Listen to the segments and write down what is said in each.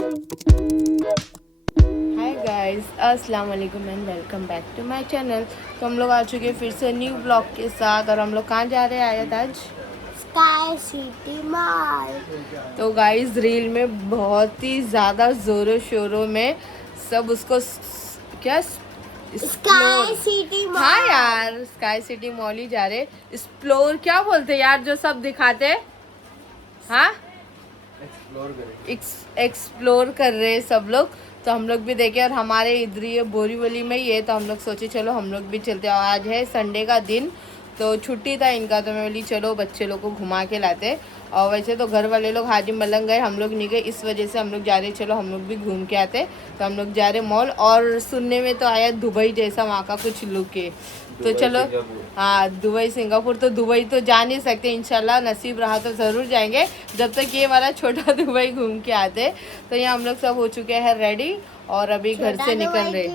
हाय guys, अस्सलाम वालेकुम and welcome back to my channel. तो हम लोग आ चुके हैं फिर से न्यू ब्लॉग के साथ। और हम लोग कहाँ जा रहे हैं आयत आज? Sky city mall. तो गाइस रील में बहुत ही ज़्यादा ज़ोरों शोरों में सब उसको क्या स्काई सिटी मॉल। हाँ यार, स्काई सिटी मॉल ही जा रहे। एक्सप्लोर क्या बोलते हैं यार जो सब दिखाते? हाँ, एक्सप्लोर कर रहे हैं सब लोग। तो हम लोग भी देखे और हमारे इधर ही बोरीवली में ही है, तो हम लोग सोचे चलो हम लोग भी चलते हैं। आज है संडे का दिन, तो छुट्टी था इनका, तो मैं बोली चलो बच्चे लोग को घुमा के लाते। और वैसे तो घर वाले लोग हाजी मलंग गए, हम लोग नहीं गए, इस वजह से हम लोग जा रहे चलो हम लोग भी घूम के आते। तो हम लोग जा रहे मॉल। और सुनने में तो आया दुबई जैसा वहाँ का कुछ लुक है, तो चलो। हाँ, दुबई सिंगापुर, तो दुबई तो जा नहीं सकते, इंशाल्लाह नसीब रहा तो ज़रूर जाएंगे जब तक ये वाला छोटा दुबई घूम के आते। तो यहाँ हम लोग सब हो चुके हैं रेडी और अभी घर से निकल रहे।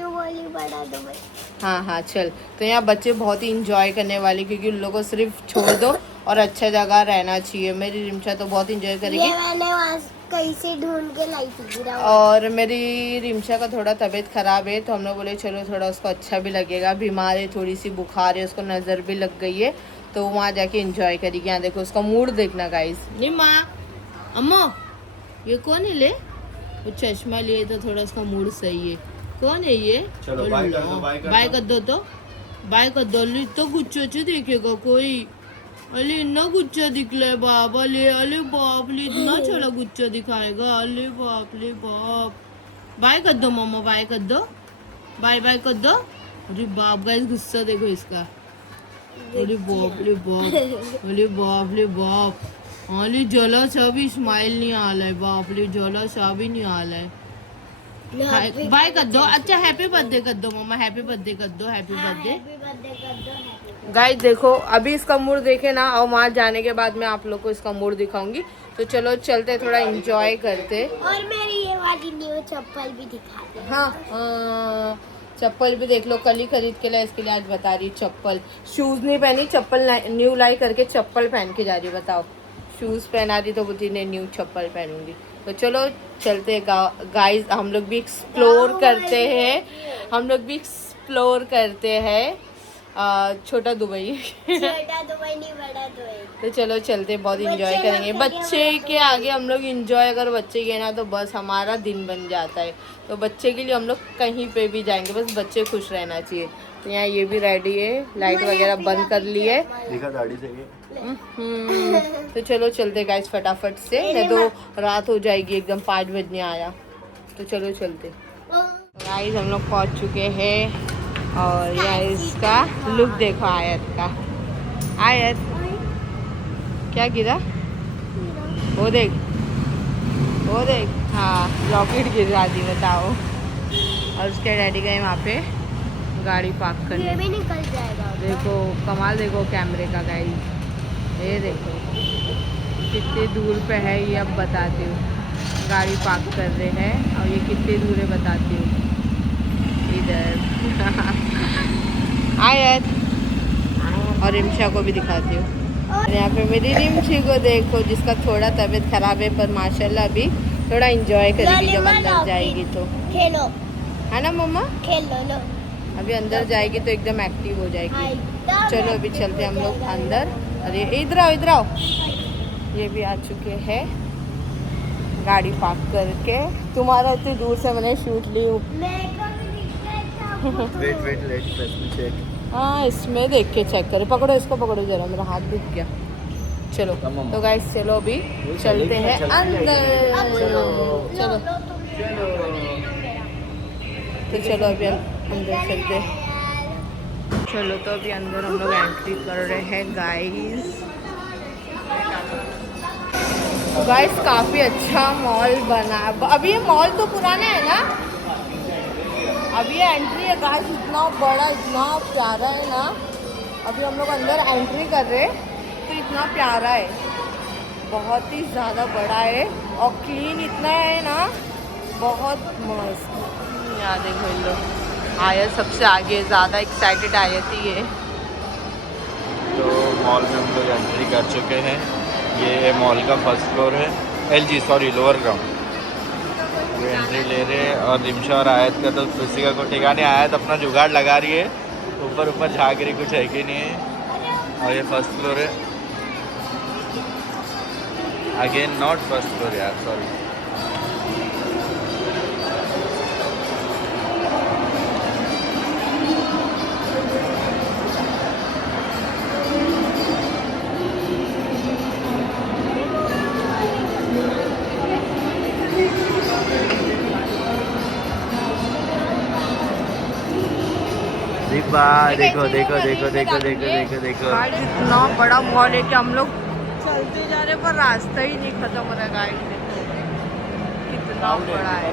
हाँ हाँ चल। तो यहाँ बच्चे बहुत ही इंजॉय करने वाले, क्योंकि उन लोगों को सिर्फ छोड़ दो और अच्छा जगह रहना चाहिए। मेरी रिमशा तो बहुत इंजॉय करेगी। कहीं से ढूंढ के लाई थी। और मेरी रिमशा का थोड़ा तबीयत ख़राब है, तो हम लोग बोले चलो थोड़ा उसको अच्छा भी लगेगा। बीमार है, थोड़ी सी बुखार है, उसको नज़र भी लग गई है, तो वहाँ जाके एंजॉय करेगी। यहाँ देखो उसका मूड देखना गाइस। निम्मा अम्मो, ये कौन है ले? वो चश्मा लिए तो थोड़ा उसका मूड सही है। कौन है ये? चलो बाय कर दो, बाय कर दो। तो बाय कर दो। तो गुच्छे देखेगा कोई? अले इतना गुच्छा दिखला है बाप। अले बाप ले, इतना छोटा गुच्छा दिखाएगा? अले बाप। बाय कर दो मम्मा, बाय कर दो, बाय बाय कर दो। अरे बाप गाइस, गुस्सा देखो इसका। अरे बाप ले बाप, अरे बाप ले बाप। अरे जला सा भी स्माइल नहीं आ रहा है, बाप ले जला सा भी नहीं आ रहा है। बाय कर दो। अच्छा हैप्पी बर्थडे कर दो मम्मा, हैप्पी बर्थडे कर दो, हैप्पी बर्थडे। गाइस देखो अभी इसका मूड देखे ना, और वहाँ जाने के बाद मैं आप लोग को इसका मूड दिखाऊंगी। तो चलो चलते, थोड़ा एंजॉय करते। और मेरी ये वाली न्यू चप्पल भी दिखा दे। हाँ, चप्पल भी देख लो, कल ही खरीद के लाए, इसके लिए आज बता रही चप्पल। शूज नहीं पहनी, चप्पल न्यू लाई करके चप्पल पहन के जा रही। बताओ, शूज पहना रही तो बुद्धि ने न्यू चप्पल पहनूंगी। तो चलो चलते गाइस, हम लोग भी एक्सप्लोर करते हैं, हम लोग भी एक्सप्लोर करते हैं छोटा दुबई। छोटा दुबई नहीं, बड़ा दुबई। तो चलो चलते, बहुत इंजॉय करेंगे। बच्चे के आगे हम लोग इंजॉय, अगर बच्चे गए ना तो बस हमारा दिन बन जाता है। तो बच्चे के लिए हम लोग कहीं पे भी जाएंगे, बस बच्चे खुश रहना चाहिए। तो यहाँ ये भी रेडी है, लाइट वगैरह बंद कर ली है। दिखा दाढ़ी से तो चलो चलते गाइस फटाफट से, नहीं तो रात हो जाएगी एकदम, 5 बजने आया। तो चलो चलते गाइस, हम लोग पहुँच चुके हैं। और यह इसका लुक देखो आयत का। आयत क्या गिरा? वो देख, वो देख। हाँ, रॉकेट गिरा दी, बताओ। और उसके डैडी गए वहाँ पे गाड़ी पार्क करने। ये भी निकल जाएगा। देखो कमाल, देखो कैमरे का गाइस, ये देखो कितनी दूर पे है ये, अब बताती हूँ। गाड़ी पार्क कर रहे हैं और ये कितनी दूर है बताती हूँ, इधर। आयत और रिमशा को भी दिखाती हूँ। और यहाँ पे मेरी रिमशी को देखो, जिसका थोड़ा तबीयत खराब है, पर माशाल्लाह अभी थोड़ा इंजॉय करेगी जब अंदर जाएगी तो। खेलो, है ना मम्मा? खेल लो। अभी अंदर जाएगी तो एकदम एक्टिव हो जाएगी। चलो अभी चलते हम लोग अंदर। अरे इधर आओ, इधर आओ। ये भी आ चुके हैं गाड़ी पार्क करके। तुम्हारा इतनी दूर से मैंने शूट ली हूँ। वेट लेट प्रेस में चेक। हाँ, इसमें देख के चेक करें। पकड़ो इसको, पकड़ो जरा, मेरा हाथ दुख गया। चलो तो गाइस चलो अभी चलते हैं अंदर। चलो तो चलो अभी अंदर चलते। चलो तो अभी अंदर हम लोग एंट्री कर रहे हैं गाइस। गाइस काफ़ी अच्छा मॉल बना है। अभी ये मॉल तो पुराना है ना, अभी ये एंट्री है गाइस, इतना बड़ा, इतना प्यारा है ना। अभी हम लोग अंदर एंट्री कर रहे हैं, तो इतना प्यारा है, बहुत ही ज़्यादा बड़ा है और क्लीन इतना है ना, बहुत मस्त। यहाँ देखो इन लोग, आयत सबसे आगे, ज़्यादा एक्साइटेड आयत ही है। तो मॉल में हम लोग एंट्री कर चुके हैं। ये मॉल का फर्स्ट फ्लोर है, LG सॉरी लोअर ग्राउंड। अभी एंट्री ले रहे हैं और रिमशा और आयत का तो किसी का कोई ठिकाने। आयत अपना जुगाड़ लगा रही है, ऊपर ऊपर झाँक रही, कुछ है कि नहीं है। और ये फर्स्ट फ्लोर है, अगेन नॉट फर्स्ट फ्लोर यार, सॉरी। देखो देखो देखो देखो देखो देखो देखो गाइस इतना बड़ा मॉल है कि हम लोग चलते जा रहे पर रास्ता ही नहीं खत्म हो रहा। गाइस देखो कितना बड़ा है,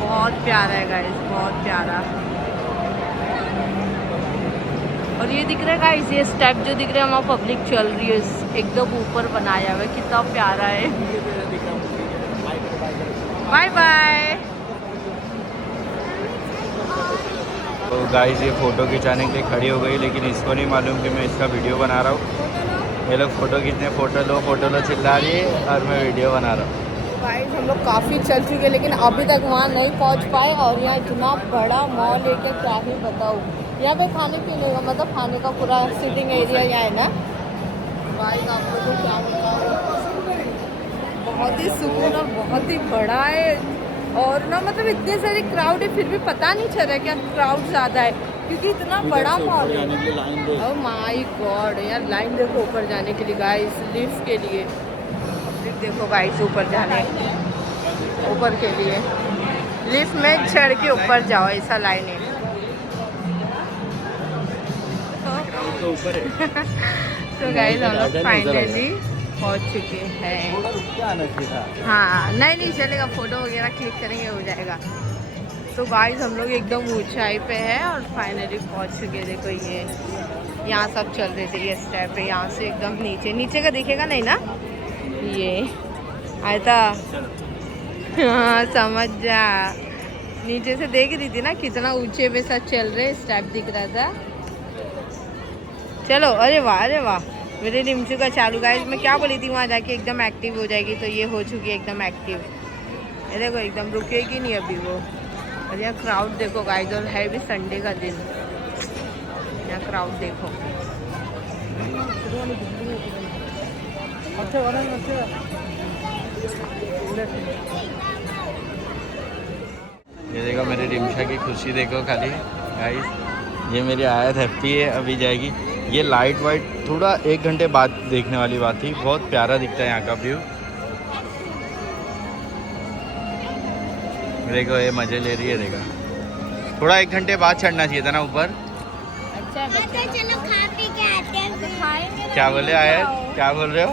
बहुत प्यारा है गाइस, बहुत प्यारा। और ये दिख रहा है गाइस, ये स्टेप जो दिख रहा है वहाँ पब्लिक चल रही है, एकदम ऊपर बनाया हुआ है, कितना प्यारा है। Bye bye. तो गाइस ये फ़ोटो खिंचाने के लिए खड़ी हो गई, लेकिन इसको नहीं मालूम कि मैं इसका वीडियो बना रहा हूँ। ये लोग फ़ोटो खींचने फोटो लो चिल्ला रही है और मैं वीडियो बना रहा हूँ। गाइस हम लोग काफ़ी चल चुके लेकिन अभी तक वहाँ नहीं पहुँच पाए। और यहाँ इतना बड़ा मॉल है कि क्या ही बताऊँ। यहाँ पे खाने पीने का मतलब खाने का पूरा सिटिंग एरिया यहाँ है ना। गाइस आप लोगों को क्या बताऊँ, बहुत ही सुकून और बहुत ही बड़ा है। और ना मतलब इतने सारे क्राउड है फिर भी पता नहीं चल रहा क्या क्राउड ज़्यादा है, क्योंकि इतना बड़ा मॉल है। ओह माय गॉड यार, लाइन देखो ऊपर जाने के लिए गाइस, लिफ्ट के लिए। लिफ्ट देखो गाइस, ऊपर जाने ऊपर के लिए लिफ्ट में चढ़ के ऊपर जाओ, ऐसा लाइन है। तो गाइस हम लोग फाइनली पहुंच चुके हैं। हाँ नहीं चलेगा, फोटो वगैरह क्लिक करेंगे हो जाएगा। तो गाइस हम लोग एकदम ऊंचाई पे है और फाइनली पहुंच चुके हैं। देखो ये यहाँ सब चल रहे थे, ये स्टेप है, यहाँ से एकदम नीचे का दिखेगा नहीं ना, ये आया था। हाँ समझ जा, नीचे से देख रही थी ना कितना ऊंचे पे सब चल रहे, स्टेप दिख रहा था। चलो अरे वाह मेरे रिमचू का चालू। गाइस मैं क्या बोली थी, वहाँ जाके एकदम एक्टिव हो जाएगी, तो ये हो चुकी है एकदम एक्टिव। ये देखो एकदम रुकेगी नहीं अभी वो। और यहाँ क्राउड देखो गाइस, और है भी संडे का दिन, यहाँ क्राउड देखो। ये देखो मेरी रिमशा की खुशी देखो खाली गाइस। ये मेरी आयत हैप्पी है, अभी जाएगी। ये लाइट वाइट थोड़ा 1 घंटे बाद देखने वाली बात थी, बहुत प्यारा दिखता है यहाँ का व्यू। देखो ये मज़े ले रही है, देखो थोड़ा 1 घंटे बाद चढ़ना चाहिए था ना ऊपर। अच्छा चलो खा पी के आते हैं। क्या बोले आयत, क्या बोल रहे हो?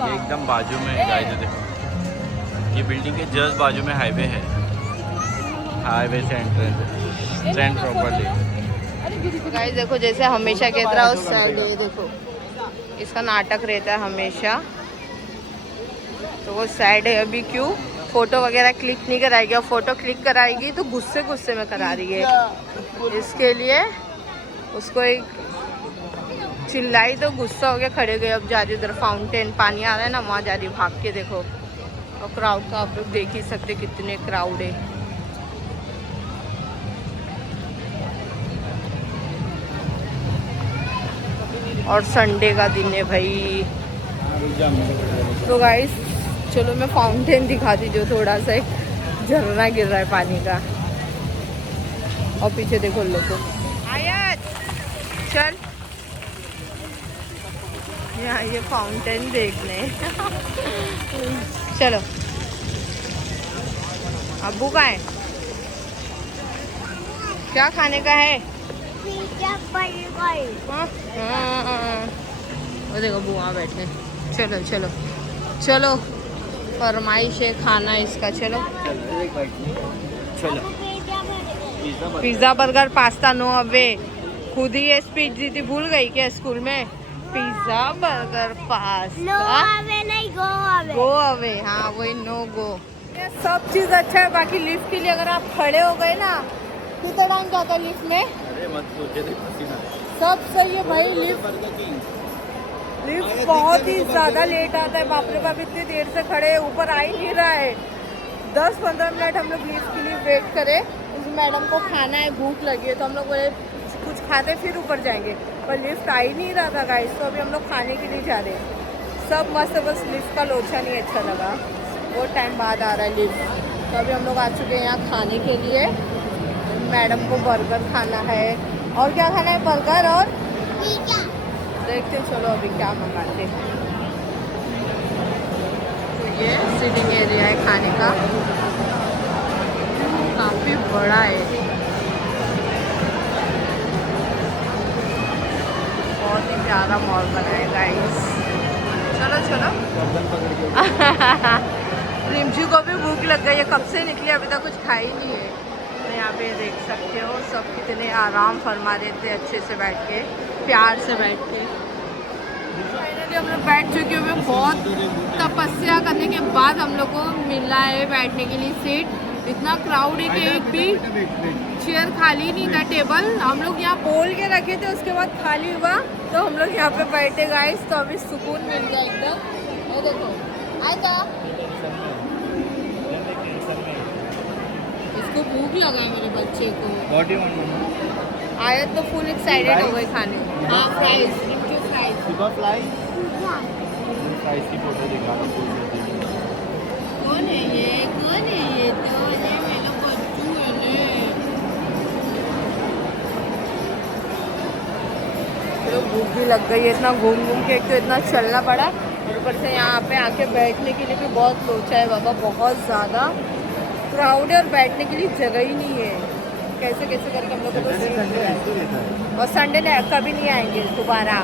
ये एकदम बाजू में है गाइस, देखो ये बिल्डिंग के जस्ट बाजू में हाईवे है, हाईवे से एंट्रेंस स्टैंड प्रॉपर्ली। गाइस देखो जैसे हमेशा की तरह उस साइड ये देखो इसका नाटक रहता है हमेशा, तो वो साइड है। अभी क्यों फोटो वगैरह क्लिक नहीं कराएगी, और फोटो क्लिक कराएगी तो गुस्से में करा रही है। इसके लिए उसको एक चिल्लाई तो गुस्सा हो गया, खड़े गए। अब जा रही उधर फाउंटेन पानी आ रहा है ना, वहाँ जा रही भाग के देखो। और क्राउड तो आप लोग देख ही सकते कितने क्राउड है। और संडे का दिन है भाई। तो गाइस चलो मैं फाउंटेन दिखाती, जो थोड़ा सा एक झरना गिर रहा है पानी का। और पीछे देखो लोगों, आयत चल यहाँ ये फाउंटेन देखने। चलो अब्बू का है, क्या खाने का है? वो देखो बुआ बैठे। चलो चलो चलो, फरमाइश है खाना इसका। चलो pizza burger pasta no away. खुद ही ये स्पीच दी थी, भूल गई क्या स्कूल में? पिज़्ज़ा बर्गर पास्ता नहीं गो अवे। हाँ वही नो गो। सब चीज़ अच्छा है, बाकी लिफ्ट के लिए अगर आप खड़े हो गए ना, कितना टाइम जाता है लिफ्ट में? सब सही है भाई लिफ्ट। लिफ्ट बहुत ही ज़्यादा लेट आता है, बाप रे बाप, इतनी देर से खड़े, ऊपर आ ही नहीं रहा है। 10-15 मिनट हम लोग लिफ्ट के लिए वेट करें। उस मैडम को खाना है, भूख लगी है, तो हम लोग बोले कुछ खाते फिर ऊपर जाएंगे, पर लिफ्ट आ ही नहीं रहा था गाइस। तो अभी हम लोग खाने के लिए जा रहे हैं। सब मस्त, बस लिफ्ट का लोचा नहीं अच्छा लगा, बहुत टाइम बाद आ रहा है लिफ्ट। तो अभी हम लोग आ चुके हैं यहाँ खाने के लिए। मैडम को बर्गर खाना है, और क्या खाना है? बर्गर और पिज़्ज़ा। देखते हैं, चलो अभी क्या मंगाते हैं। तो ये सिटिंग एरिया है खाने का, काफ़ी बड़ा है, बहुत ही प्यारा मॉल बना है गाइस। चलो चलो। रिमझी को भी भूख लग गई है, कब से निकली, अभी तक कुछ खाई नहीं है। तो यहाँ पे देख सकते हो सब कितने आराम फरमा रहे थे, अच्छे से बैठ के, प्यार से बैठ के। फाइनली हम लोग बैठ चुके हुए, बहुत तपस्या करने के बाद हम लोग को मिला है बैठने के लिए सीट। इतना क्राउड है कि एक भी चेयर खाली नहीं था, टेबल हम लोग यहाँ बोल के रखे थे, उसके बाद खाली हुआ तो हम लोग यहाँ पे बैठे गाइस। तो अभी सुकून मिल गया एकदम। ये देखो आयता, इसको भूख लगा है मेरे बच्चे को। आयत तो फुल एक्साइटेड हो गई खाने को। हाँ फ्राइज, फ्राइज। फ्राइज की फोटो दिखा रहा हूँ। कौन है ये? कौन है ये? तो ये मेरा बच्चू है ने। चलो भूख भी लग गई है, इतना घूम घूम के, एक तो इतना चलना पड़ा, और ऊपर से यहाँ पे आके बैठने के लिए भी बहुत लोचा है बाबा, बहुत ज़्यादा क्राउड है और बैठने के लिए जगह ही नहीं है। कैसे कैसे करके हम लोग को तो सीट मिला है। और संडे ने कभी नहीं आएंगे दोबारा।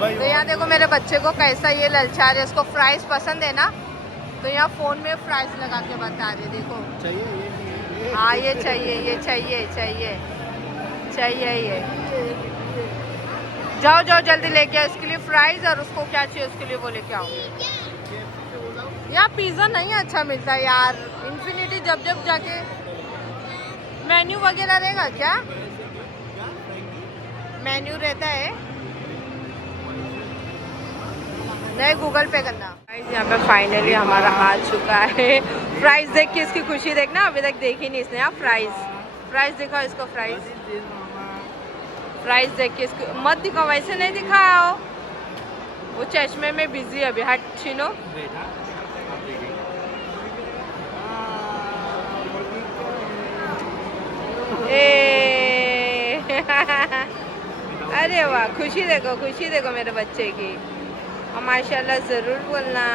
तो यहाँ देखो मेरे बच्चे को कैसा ये ललचा रहे, उसको फ्राइज पसंद है ना, तो यहाँ फ़ोन में फ्राइज लगा के बता रहे, देखो चाहिए। हाँ ये चाहिए, ये चाहिए, चाहिए चाहिए ये। जाओ जाओ जल्दी लेके आओ इसके लिए फ्राइज, और उसको क्या चाहिए उसके लिए वो लेके आओ। यहाँ पिज़्ज़ा नहीं अच्छा मिलता यार, इन्फिनिटी जब जब जाके मेन्यू वगैरह रहेगा क्या? मेन्यू रहता है नहीं, गूगल पे करना। यहाँ पे फाइनली हमारा आ चुका है। प्राइस देख के इसकी खुशी देखना, अभी तक देखी नहीं इसने। आप प्राइस दिखाओ इसको, प्राइस देख के इसको मत दिखाओ, वैसे नहीं दिखाओ, वो चश्मे में बिजी है अभी। हट छीनो। अरे वाह, खुशी देखो मेरे बच्चे की। और माशाल्लाह ज़रूर बोलना,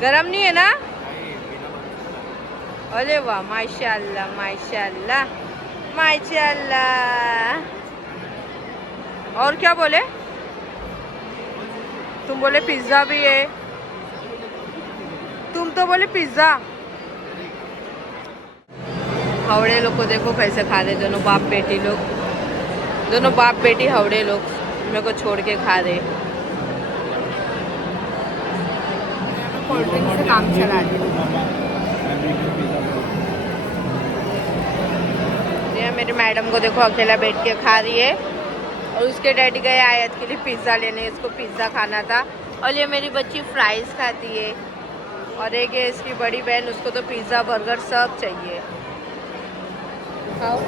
गरम नहीं है ना? अरे वाह, माशाल्लाह माशाल्लाह माशाल्लाह। और क्या बोले तुम? बोले पिज़्ज़ा भी है, तुम तो बोले पिज़्ज़ा। हावड़े लोग को देखो कैसे खा रहे, दोनों बाप बेटी लोग, दोनों बाप बेटी हावड़े लोग मेरे को छोड़ के खा रहे। कोल्ड ड्रिंक से काम चला रहे। ये मेरी मैडम को देखो अकेला बैठ के खा रही है, और उसके डैडी गए आयत के लिए पिज़्ज़ा लेने, इसको पिज़्ज़ा खाना था। और ये मेरी बच्ची फ्राइज़ खाती है, और एक है इसकी बड़ी बहन, उसको तो पिज़्ज़ा बर्गर सब चाहिए। खाओ।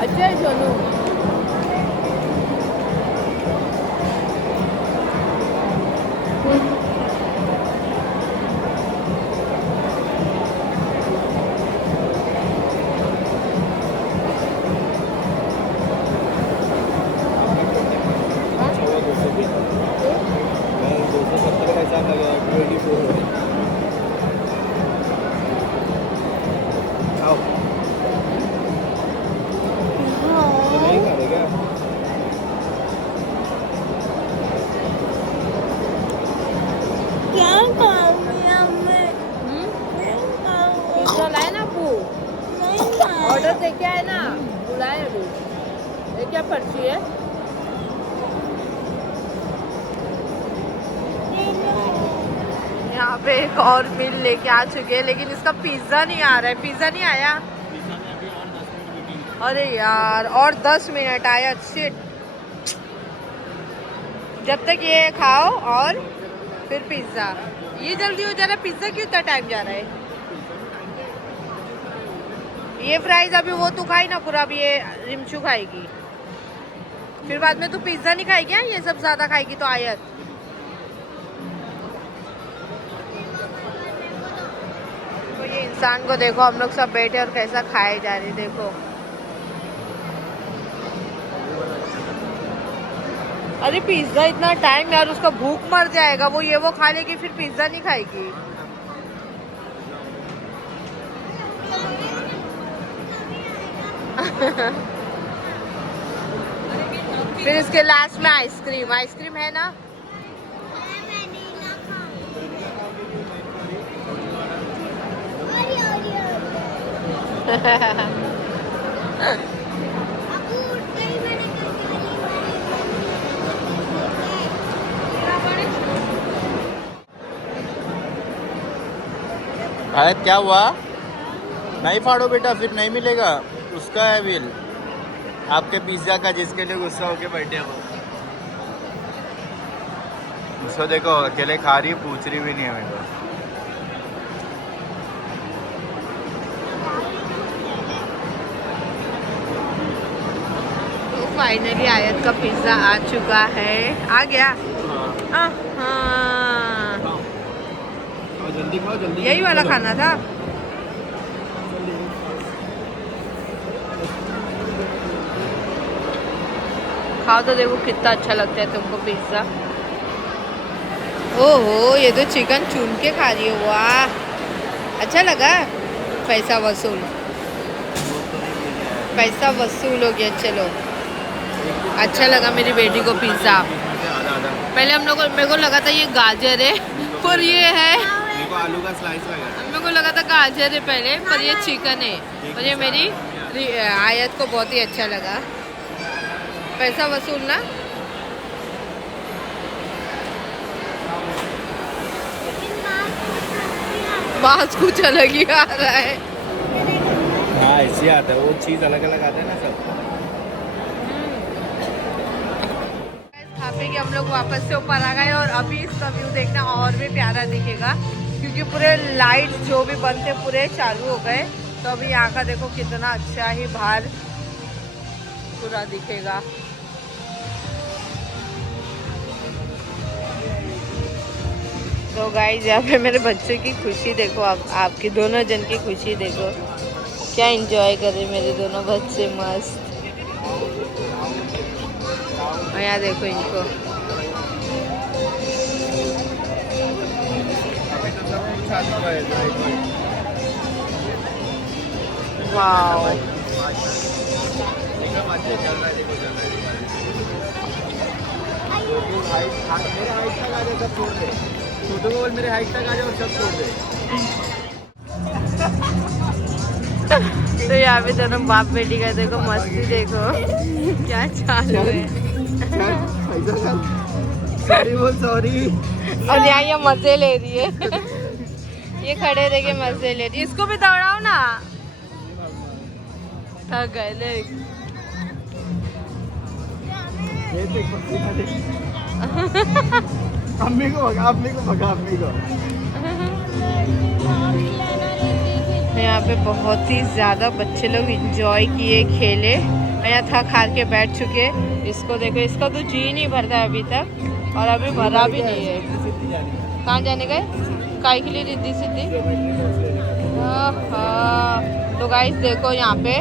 अच्छा है सोनू। ऑर्डर दे के आए ना, बुलाए अभी। ये क्या पर्ची है? यहाँ पे एक और मील लेके आ चुके हैं, लेकिन इसका पिज्ज़ा नहीं आ रहा है। पिज्ज़ा नहीं आया। अरे यार, और 10 मिनट आया। शिट। जब तक ये खाओ और फिर पिज्ज़ा। ये जल्दी हो जा रहा है, पिज्ज़ा क्यों इतना टाइम जा रहा है? ये फ्राइज अभी वो तू खाई ना पूरा, अभी ये रिमशू खाएगी, फिर बाद में तू पिज्ज़ा नहीं खाएगी। ये सब ज़्यादा खाएगी तो आयत। तो ये इंसान को देखो, हम लोग सब बैठे और कैसा खाए जा रहे। देखो, अरे पिज्ज़ा इतना टाइम यार, उसका भूख मर जाएगा। वो खा लेगी फिर पिज्ज़ा नहीं खाएगी। फिर इसके लास्ट में आइसक्रीम। आइसक्रीम है ना? आयत क्या हुआ? नहीं फाड़ो बेटा, फिर नहीं मिलेगा। उसका है बिल, आपके पिज्ज़ा का, जिसके लिए गुस्सा होके बैठे हो। उसको देखो अकेले खा रही, पूछ रही भी नहीं है मेरे को। तो फाइनली आयत का पिज्ज़ा आ चुका है। आ गया। हाँ, जल्दी खाओ, जल्दी। यही वाला खाना था। खाओ तो देखो कितना अच्छा लगता है तुमको पिज्ज़ा। ओहो, ये तो चिकन चुन के खा रही हो। वाह, अच्छा लगा। पैसा वसूल, पैसा वसूल हो गया। चलो, अच्छा लगा मेरी बेटी को पिज्ज़ा। पहले मेरे को लगा था ये गाजर है, पर ये है, मेरे को आलू का स्लाइस लगा। मेरे को लगा था गाजर है पहले, पर ये चिकन है। और ये मेरी आयत को बहुत ही अच्छा लगा। पैसा वसूल ना। बात कुछ अलग ही आ रहा है। हाँ, ऐसे आता है, वो चीज़ अलग अलग आते हैं ना सब। खा पी के हम लोग वापस से ऊपर आ गए, और अभी इसका व्यू देखना और भी प्यारा दिखेगा, क्योंकि पूरे लाइट जो भी बंद थे पूरे चालू हो गए। तो अभी यहाँ का देखो कितना अच्छा ही बाहर पूरा दिखेगा। तो गाइस, यहाँ पे मेरे बच्चे की खुशी देखो, आपकी दोनों जन की खुशी देखो, क्या एंजॉय कर रहे मेरे दोनों बच्चे, मस्त। और यहाँ देखो इनको, वाओ। मेरे हाइट तक आ जाओ और सब छोड़ दे। तो यहाँ पे दोनों बाप बेटी का देखो मस्ती, देखो क्या चालू है। सॉरी बोल, सॉरी। और यहाँ ये मजे ले रही है। ये खड़े रह के मजे ले रही है। इसको भी दौड़ाओ ना। थक गए देख। अम्मी को भगा, अम्मी को भगा, अम्मी को। यहाँ पे बहुत ही ज़्यादा बच्चे लोग इंजॉय किए, खेले। यहाँ थक हार के बैठ चुके। इसको देखो, इसका तो जी नहीं भरता है अभी तक, और अभी भरा भी नहीं है। कहाँ जाने गए? काय के लिए रिद्धि सिद्धि। तो गाइस देखो, यहाँ पे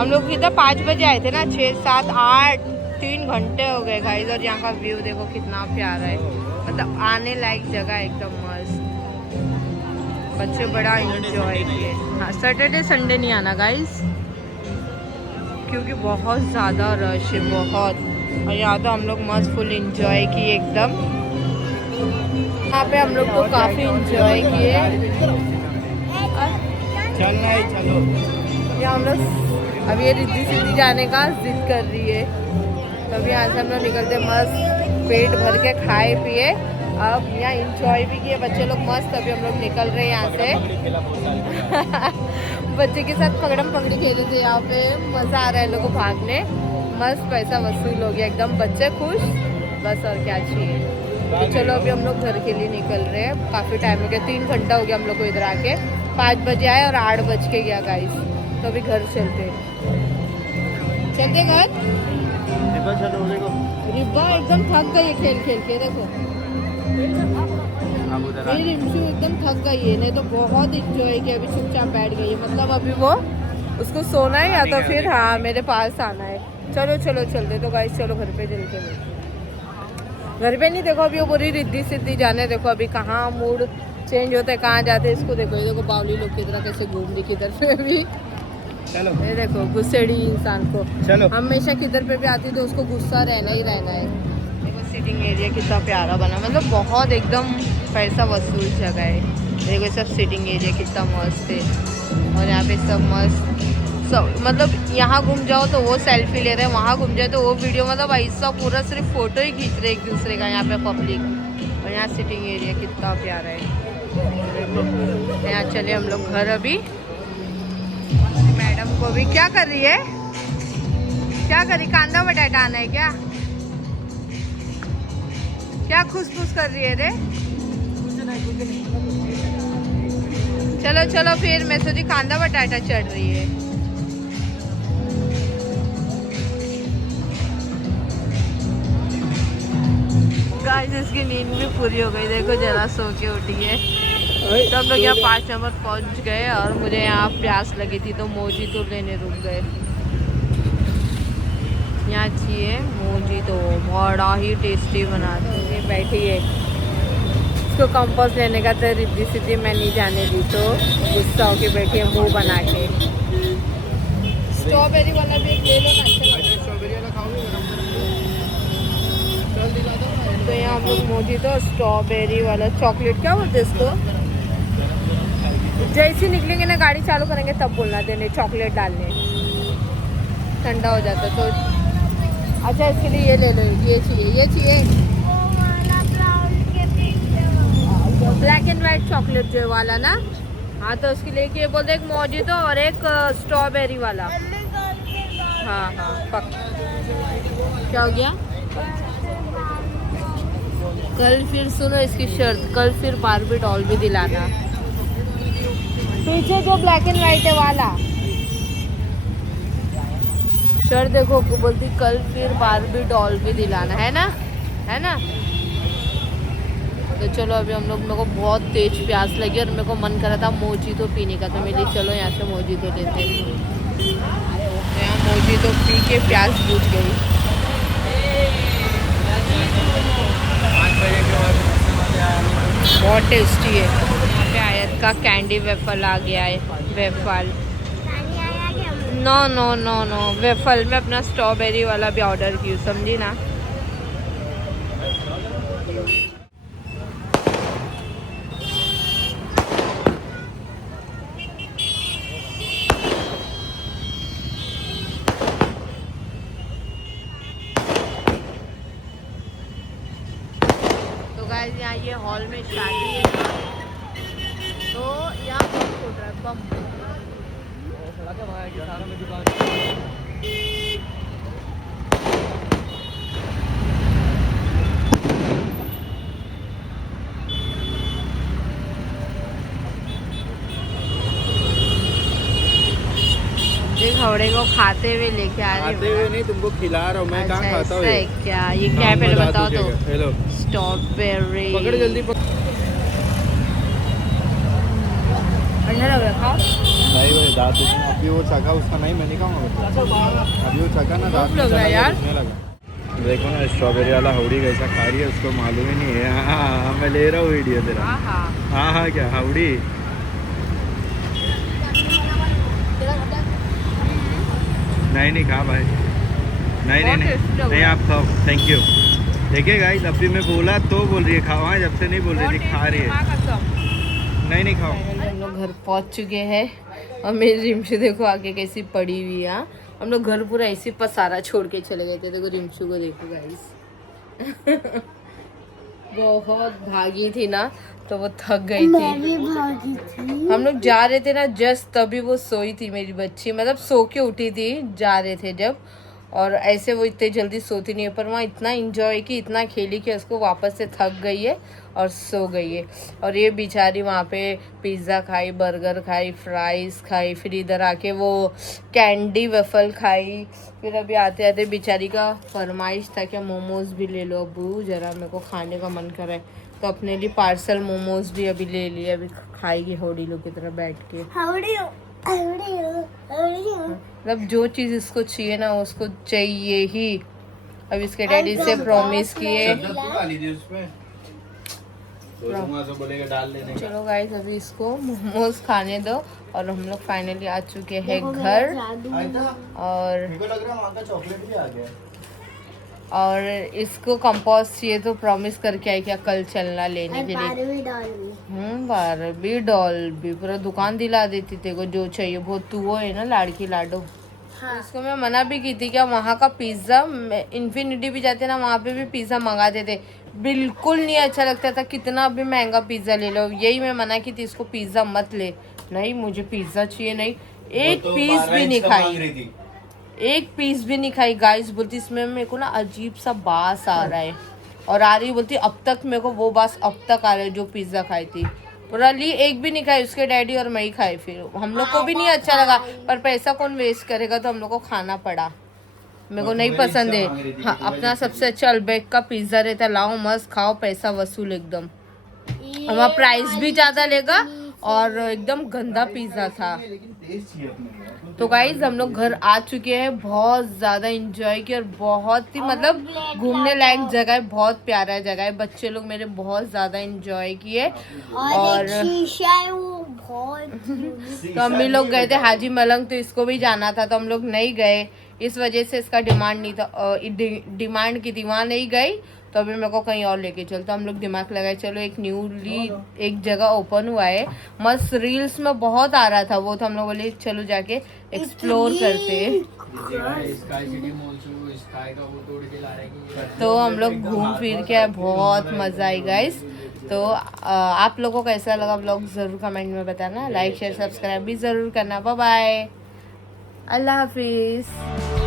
हम लोग इधर 5 बजे आए थे ना, 6, 7, 8, 3 घंटे हो गए गाइस। और यहाँ का व्यू देखो कितना प्यारा है, मतलब आने लायक जगह एकदम मस्त। बच्चे बड़ा इंजॉय किए। हाँ, सैटरडे संडे नहीं आना गाइस, क्योंकि बहुत ज़्यादा रश है, बहुत। और यहाँ तो हम लोग मस्त फुल इंजॉय किए एकदम। यहाँ पे हम लोग को काफ़ी इंजॉय किए। चलना है, चलो। यहाँ हम लोग अब ये रिद्धि सिद्धि जाने का जिद कर रही है, तब यहाँ से हम लोग निकलते मस्त पेट भर के खाए पिए। अब यहाँ इंजॉय भी किए बच्चे लोग मस्त। अभी हम लोग निकल रहे हैं यहाँ से बच्चे के साथ पकड़म पकड़ी खेले थे यहाँ पे, मज़ा आ रहा है लोगों को भागने। मस्त पैसा वसूल हो गया एकदम, बच्चे खुश, बस और क्या चाहिए। तो चलो अभी हम लोग घर के लिए निकल रहे हैं। काफ़ी टाइम हो गया, 3 घंटा हो गया हम लोग को इधर आके। 5 बजे आए और 8 बज के गया गाइस। तो अभी घर चलते घर। रिब्बा एकदम थक गई है खेल खेल के, देखो मेरी रिमशू एकदम थक गई है, नहीं तो बहुत इंजॉय किया। अभी चुपचाप बैठ गई है, मतलब अभी वो उसको सोना है या तो फिर हाँ मेरे पास आना है। चलो चलो चलते। तो गाइस चलो घर पे चलते हैं। घर पे नहीं, देखो अभी वो पूरी रिद्धि सिद्धि जाने। देखो अभी कहाँ मूड चेंज होता है, कहाँ जाते हैं इसको देखो। ये देखो बावली लोग की तरह कैसे घूम रही किधर पे भी। चलो ये देखो गुस्सेड़ी इंसान को, चलो हमेशा किधर पे भी आती तो उसको गुस्सा रहना ही रहना है। देखो सिटिंग एरिया कितना प्यारा बना, मतलब बहुत एकदम पैसा वसूल जगह है। देखो सब सिटिंग एरिया कितना मस्त है, और यहाँ पे सब मस्त सब, मतलब यहाँ घूम जाओ तो वो सेल्फी ले रहे हैं, वहाँ घूम जाए तो वो वीडियो, मतलब ऐसा पूरा सिर्फ फोटो ही खींच रहे एक दूसरे का यहाँ पे पब्लिक। और यहाँ सिटिंग एरिया कितना प्यारा है। यहाँ चले हम लोग घर अभी। मैडम को भी क्या कर रही है, क्या कर रही, कांदा बटाटा आना है क्या, क्या खुशफुस कर रही है रे। चलो चलो फिर, मैं सोची कांदा बटाटा चढ़ रही है। गाइस इसकी नींद भी पूरी हो गई, देखो जरा सो के उठी है। तो हम लोग यहाँ 5 नंबर पहुँच गए, और मुझे यहाँ प्यास लगी थी तो मोजी तो लेने रुक गए। यहाँ चाहिए मोजी तो बड़ा ही टेस्टी बनाती है। बैठी है, इसको कंपोस्ट लेने का तो रिद्धि सिद्धि मैं नहीं जाने दी, तो गुस्सा होके बैठी है मुँह बना के। स्ट्रॉबेरी वाला भी एक ले लो ना। स्ट्रॉबेरी वाला खाओगे? तो यहाँ हम लोग मोजी तो स्ट्रॉबेरी वाला चॉकलेट, क्या बोलते इसको, जैसे निकलेंगे ना गाड़ी चालू करेंगे तब बोलना देने चॉकलेट डालने, ठंडा हो जाता तो। अच्छा इसके लिए ये ले लो, ये चाहिए, ये चाहिए ब्लैक एंड वाइट चॉकलेट जो वाला ना। हाँ तो उसके लिए कि बोलते एक मोजितो और एक स्ट्रॉबेरी वाला। हाँ हाँ पक्का। क्या हो गया? कल फिर सुनो इसकी शर्त, कल फिर बारबी डॉल भी दिलाना। पीछे जो ब्लैक एंड वाइट है वाला शर्ट देखो, बोलती कल फिर बारबी डॉल भी दिलाना है ना, है ना। तो चलो अभी हम लोग, मेरे को बहुत तेज प्यास लगी और मेरे को मन कर रहा था मोजीतो पीने का, तो मेरे लिए चलो यहाँ से मोजीतो लेते हैं। तो यहाँ मोजीतो पी के प्यास बुझ गई। बहुत टेस्टी है। यहाँ पे आयत का कैंडी वेफल आ गया है, waffle. No no no no waffle में अपना स्ट्रॉबेरी वाला भी ऑर्डर की, समझी ना। यहाँ ये हॉल में शादी है, तो यहाँ बम फूट रहा है, बम। देख हवड़े को खाते हुए लेके आ रहे, खाते हुए नहीं, तुमको खिला रहा हूँ मैं। कहाँ खाता हूँ क्या ये क्या है पहले बताओ तो। हेलो स्ट्रॉबेरी पकड़ जल्दी अच्छा लग रहा, खाओ। नहीं भाई दांत अभी वो चखा उसका नहीं, मैं नहीं खाऊंगा अभी वो चखा ना, दांत लग रहा है यार। देखो ना स्ट्रॉबेरी वाला हाउडी कैसा खा रही है, उसको मालूम ही नहीं है। हाँ मैं ले रहा हूँ वीडियो तेरा। हाँ हाँ क्या हाउडी, नहीं खा भाई, नहीं आप खाओ, थैंक यू। देखिए गाइस अभी मैं बोला तो बोल रही है खाओ, हाँ जब से नहीं बोल रही थी, खा रही है। नहीं खाओ। हम लोग घर पहुंच चुके हैं, और मेरी रिमशू देखो आगे कैसी पड़ी हुई है। हम लोग घर पूरा ऐसी पसारा छोड़ के चले गए थे। देखो रिमशू को देखो गाइस। बहुत भागी थी ना तो वो थक गई थी। भागी थी। हम लोग जा रहे थे ना जस्ट तभी वो सोई थी मेरी बच्ची, मतलब सो के उठी थी जा रहे थे जब। और ऐसे वो इतने जल्दी सोती नहीं है, पर वहाँ इतना इंजॉय की, इतना खेली कि उसको वापस से थक गई है और सो गई है। और ये बेचारी वहाँ पे पिज़्ज़ा खाई, बर्गर खाई, फ्राइज़ खाई, फिर इधर आके वो कैंडी वेफल खाई। फिर अभी आते आते बेचारी का फरमाइश था कि मोमोज़ भी ले लो अबू, ज़रा मेरे को खाने का मन कर रहा है। तो अपने लिए पार्सल मोमोज़ भी अभी ले लिए, अभी खाएगी होड़ी लोग की तरह बैठ के। मतलब जो चीज़ इसको चाहिए ना उसको चाहिए ही। अब इसके डैडी से प्रॉमिस किए। चलो गाइस अभी इसको मोमोज खाने दो और हम लोग फाइनली आ चुके हैं घर। और इसको कंपोस्ट चाहिए तो प्रॉमिस करके आई क्या कल चलना लेने के लिए। बारबी डॉल भी पूरा दुकान दिला देती तेरे को जो चाहिए। बहुत तू वो है ना लाड़की लाडो। हाँ। इसको मैं मना भी की थी क्या वहाँ का पिज्ज़ा, इन्फिनिटी भी जाते ना वहाँ पे भी पिज़्ज़ा मंगाते थे, बिल्कुल नहीं अच्छा लगता था, कितना भी महंगा पिज़्ज़ा ले लो। यही मैं मना की थी इसको पिज़्ज़ा मत ले। नहीं मुझे पिज़्ज़ा चाहिए, नहीं एक पीस भी नहीं खाई, एक पीस भी नहीं खाई गाइस। बोलती इसमें मेरे को ना अजीब सा बास आ रहा है। और आ रही बोलती अब तक मेरे को वो बास अब तक आ रहा है जो पिज़्ज़ा खाई थी। पूरा ली एक भी नहीं खाई, उसके डैडी और मैं ही खाए। फिर हम लोग को भी नहीं अच्छा लगा, पर पैसा कौन वेस्ट करेगा तो हम लोग को खाना पड़ा। मेरे को नहीं पसंद है। हाँ अपना सबसे अच्छा अल्बेक का पिज़्ज़ा रहता है, लाओ मस्त खाओ, पैसा वसूल एकदम। हमारा प्राइस भी ज़्यादा लेगा और एकदम गंदा पिज़्ज़ा था। तो गाइज हम लोग घर आ चुके हैं, बहुत ज़्यादा इंजॉय किया और बहुत ही मतलब घूमने लायक जगह है, बहुत प्यारा जगह है। बच्चे लोग मेरे बहुत ज़्यादा इंजॉय किए। और शीशा है वो बहुत। तो हम भी लोग गए थे हाजी मलंग, तो इसको भी जाना था तो हम लोग नहीं गए, इस वजह से इसका डिमांड नहीं था, डिमांड की थी वहाँ नहीं गई। तो अभी मेरे को कहीं और लेके चल, तो हम लोग दिमाग लगाए चलो एक न्यूली एक जगह ओपन हुआ है मस्त, रील्स में बहुत आ रहा था वो, तो हम लोग बोले चलो जाके एक्सप्लोर करते। तो हम लोग घूम फिर के बहुत मज़ा आई गाइस। तो आप लोगों को कैसा लगा ब्लॉग ज़रूर कमेंट में बताना, लाइक शेयर सब्सक्राइब भी ज़रूर करना। बाय बाय, अल्लाह हाफिज़।